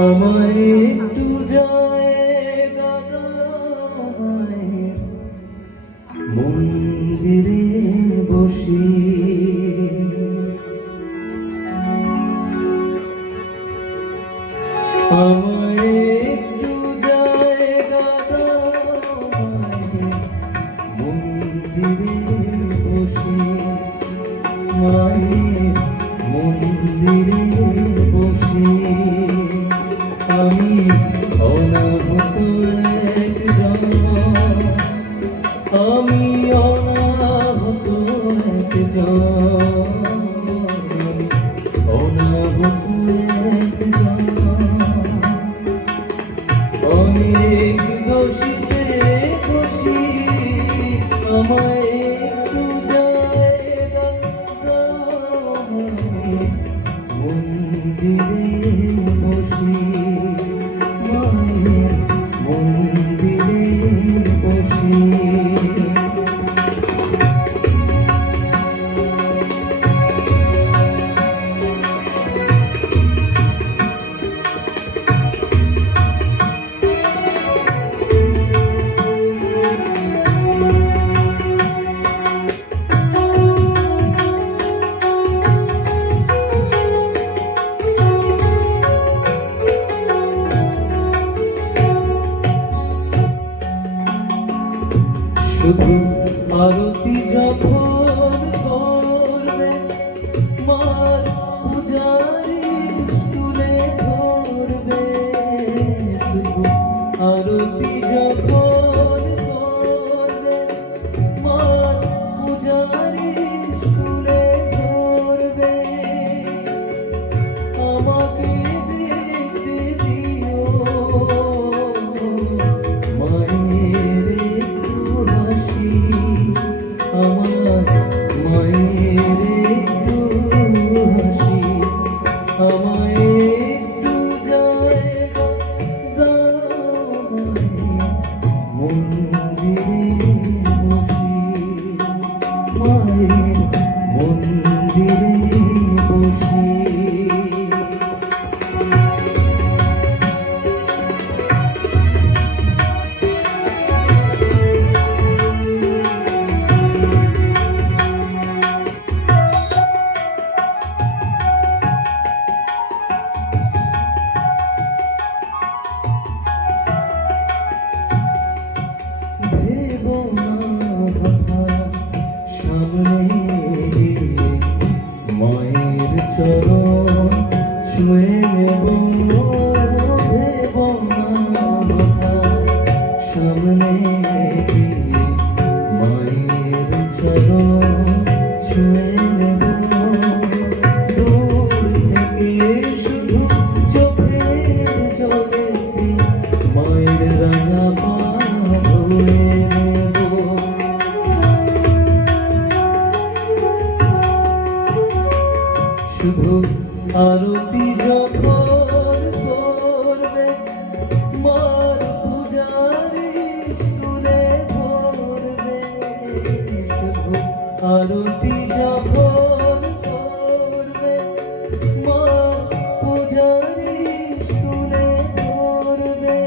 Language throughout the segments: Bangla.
আমায় একটু জায়গা দাও, মন্দিরে বসি আমায় একটু জায়গা দাও, মন্দিরে বসি মায়ের মন্দিরে বসি আমি অনাহত একজন, আমি অনাহত একজন, আমি অনাহত একজন। অনেক দোষীতে দোষী আমায় একটু জায়গা দাও, মন্দিরে বসি মায়ের মন্দিরে বসি। শুধু আরতি যখন করবে মার পূজারি তুলে ধরবে, শুধু আরতি যখন করবে মার পূজারি তুলে ধরবে, আমাকে দেখতে দিও মায়ের আমার মায়ের একটু হাসি, আমায় একটু জায়গা দাও, মন্দিরে বসি মায়ের মন্দিরে বসি। মায়ের চরণ ছুঁয়ে নেব, দেব না সামনে মায়ের চরণ ছুঁয়ে নেব, দূর থেকে শুধু চোখের জলে মায়ের রাঙা পা ধুয়ে নেব। শুধু আরতি যখন করবে মার পূজারি তুলে ধরবে, শুধু আরতি যখন করবে মার পূজারি তুলে ধরবে,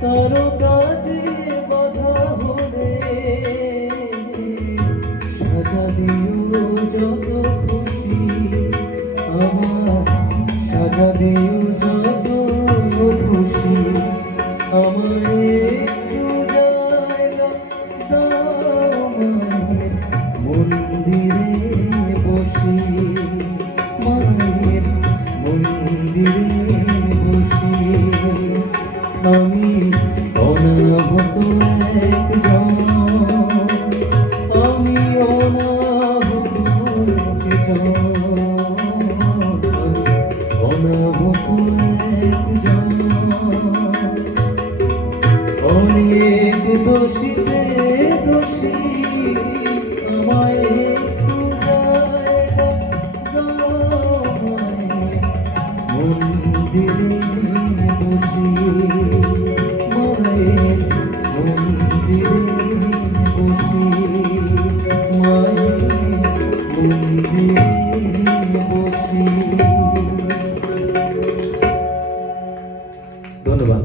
তার কাজে বাধা হলে সাজা দিও যত খুশি, আমার সাজা দিও যত খুশি, আমায় একটু জায়গা দাও মায়ের মন্দিরে বসি মায়ের মন্দিরে বসি আমি অনাহত একজন, আমি অনাহত একজন, অনাহত একজন। অনেক দোষীতে দোষী আমায় একটু জায়গা দাও, মন্দিরে বসি মায়ের মন্দিরে বসি মায়ের মন্দিরে বসি। ধন্যবাদ।